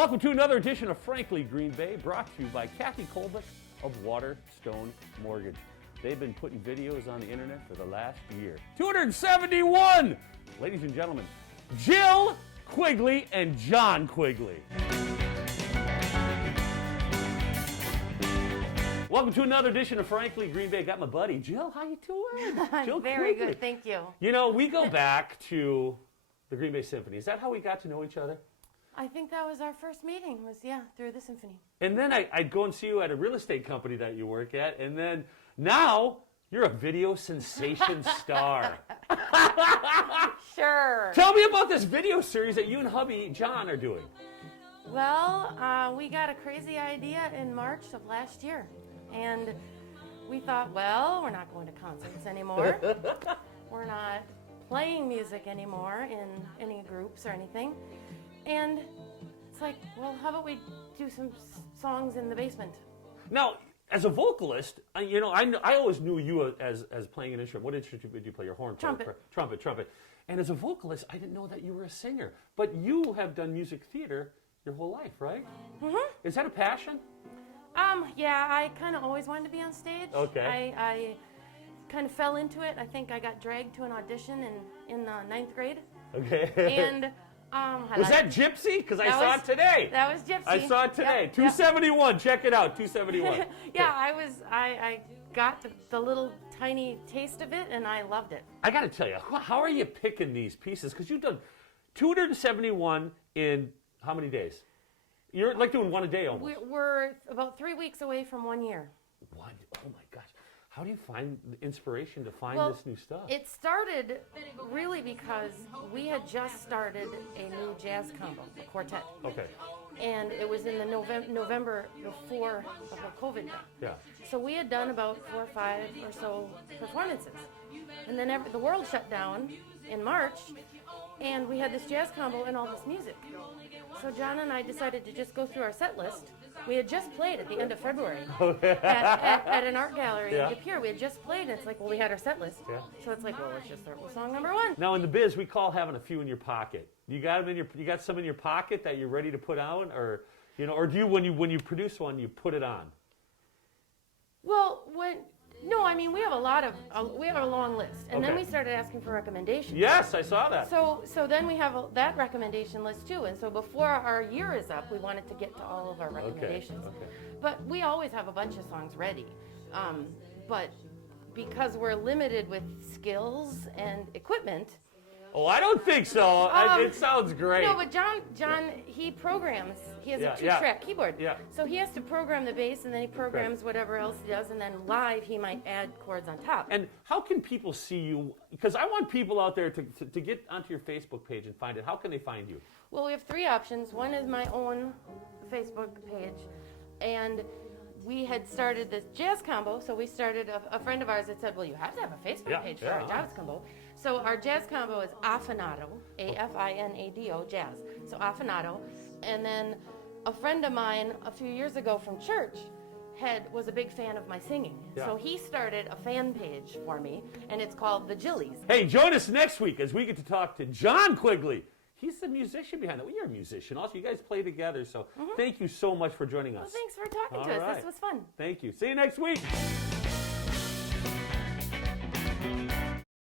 Welcome to another edition of Frankly Green Bay, brought to you by Kathy Kolbeck of Waterstone Mortgage. They've been putting videos on the internet for the last year. 271! Ladies and gentlemen, Jill Quigley and John Quigley. Welcome to another edition of Frankly Green Bay. Got my buddy Jill. How you doing? Jill Very Quigley. good, thank you. You know, we go back to the Green Bay Symphony. Is that how we got to know each other? I think that was our first meeting, through the symphony. And then I'd go and see you at a real estate company that you work at, and then now you're a video sensation star. Sure. Tell me about this video series that you and hubby John are doing. Well, we got a crazy idea in March of last year. And we thought, well, we're not going to concerts anymore. We're not playing music anymore in any groups or anything. And it's like, well, how about we do some songs in the basement? Now, as a vocalist, I always knew you as playing an instrument. What instrument did you play? Your horn? Trumpet. Trumpet. And as a vocalist, I didn't know that you were a singer. But you have done music theater your whole life, right? Mm-hmm. Is that a passion? Yeah, I kind of always wanted to be on stage. Okay. I kind of fell into it. I think I got dragged to an audition in ninth grade. Okay. And was that Gypsy? Because I saw it today. That was Gypsy. I saw it today. Yep, 271. Yep. Check it out. 271. Yeah, I got the little tiny taste of it, and I loved it. I got to tell you, how are you picking these pieces? Because you've done 271 in how many days? You're like doing one a day almost. We're about 3 weeks away from 1 year. One? Oh my gosh. How do you find the inspiration to find this new stuff? It started really because we had just started a new jazz combo, a quartet. Okay. And it was in the November before the whole COVID thing. Yeah. So we had done about 4 or 5 or so performances. And then the world shut down in March, and we had this jazz combo and all this music. So John and I decided to just go through our set list. We had just played at the end of February at an art gallery in De Pere. We had just played, and it's like, well, we had our set list. Yeah. So it's like, well, let's just start with song number 1. Now, in the biz, we call having a few in your pocket. You got them you got some in your pocket that you're ready to put out, or do you when you produce one, you put it on? Well, we have a long list, and then we started asking for recommendations. Yes, I saw that. So then we have that recommendation list too, and so before our year is up, we wanted to get to all of our recommendations. Okay. But we always have a bunch of songs ready, but because we're limited with skills and equipment. Oh, I don't think so. It sounds great. No, but John, he programs. He has a 2-track keyboard. Yeah. So he has to program the bass, and then he programs whatever else he does, and then live he might add chords on top. And how can people see you? Because I want people out there to get onto your Facebook page and find it. How can they find you? Well, we have 3 options. One is my own Facebook page, and we had started this jazz combo, so we started, a friend of ours had said, well, you have to have a Facebook page for our jazz combo. So our jazz combo is Affinado, A-F-I-N-A-D-O, jazz. So Affinado. And then a friend of mine a few years ago from church was a big fan of my singing. Yeah. So he started a fan page for me, and it's called The Jillies. Hey, join us next week as we get to talk to John Quigley. He's the musician behind it. Well, you're a musician also. You guys play together, so thank you so much for joining us. Well, thanks for talking to us. This was fun. Thank you. See you next week.